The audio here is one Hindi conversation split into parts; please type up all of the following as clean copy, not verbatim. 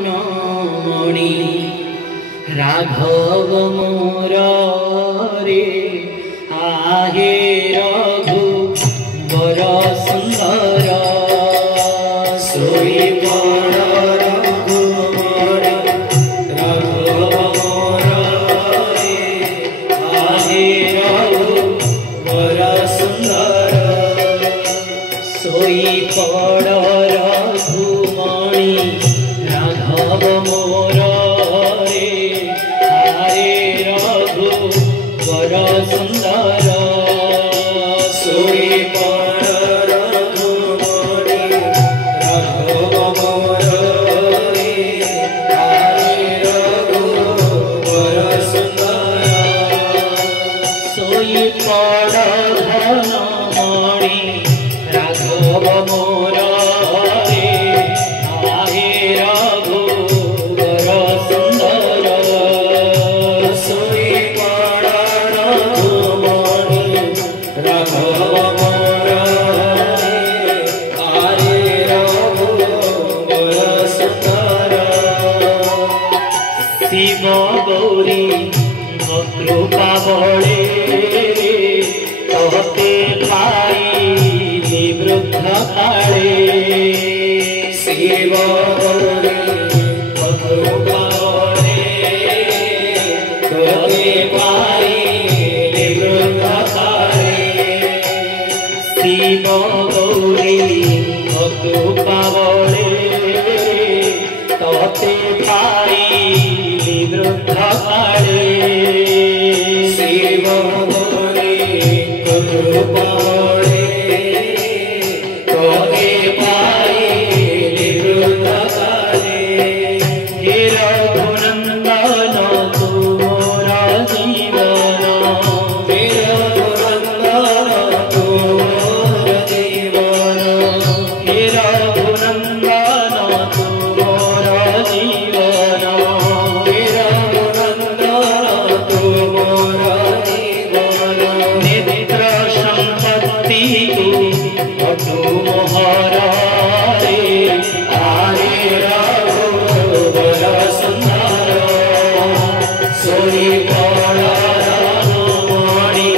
धनमणि राघव मोर रे आहे रघु वर सुंदर सोई बड़ रघु मोर राघव मोर रे आहे रघु वर सुंदर सोई बड़ रघुमणि राघव मोर रे हरे रघु वर सुंदर सोई बड़ रघुमणि राघव मोर रे हरे रघु वर सुंदर सोई बड़ धनमणि राघव मोर रे आहे रघु वर सुंदर सोई बड़ रघुमणि राघव मोर रे आहे रघु वर सुंदर शिव गौरी कृपा बड़े कहते पाई वृद्ध काले शिव गौरी कृपा बड़े कहते पाई वृद्ध काले शिव गौरी कृपा बड़े कहते पाई वृद्ध काले शिव गौरी कृपा बड़े कहते पाई वृद्ध काले हे रघुनंदन तुमोर जीवन हे रघुनंदन तुमोर जीवन हे रघुनंदन तुमोर जीवन हे रघुनंदन तुमोर जीवन नेत्र संपत्ति अटु मोहर रे हरे रघु वर सुंदर सोई बड़ रघुमणि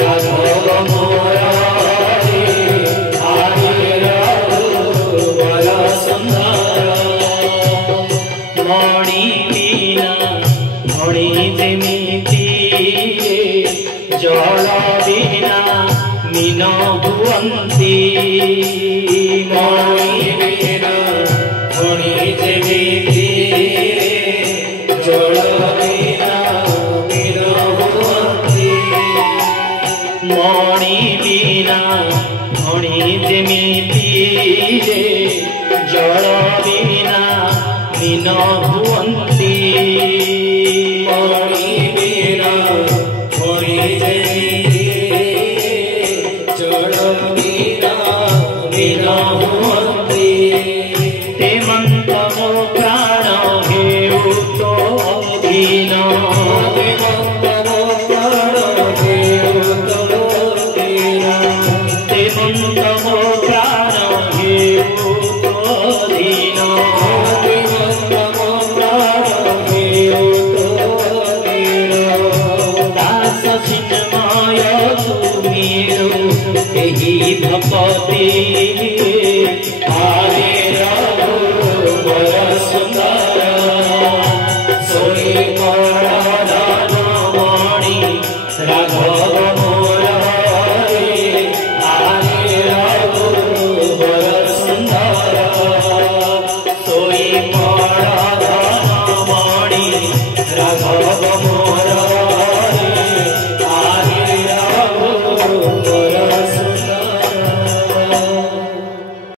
राघव मोर रे हरे रघु वर सुंदर मणि बिना मणि जेमिति जल बिना मीन भुवन्ति मणि बिना मणि जेमिति जल बिना मीन भुवन्ति मणि बिना मणि जेमिति जल बिना मीन भुवन्ति मणि बिना मणि जेमिति जल बिना मीन भुवन्ति हेमंत मो प्राण हेउ तो अधीन हेमंत मो प्राण हेउ तो अधीन हेमंत मो प्राण हेउ तो अधीन हेमंत मो प्राण हेउ तो अधीन दास चिन्मय तुमीरो एहि भक्ति हरे रघु वर सुंदर सोई बड़ धनमणि राघव मोर रे हरे रघु वर सुंदर सोई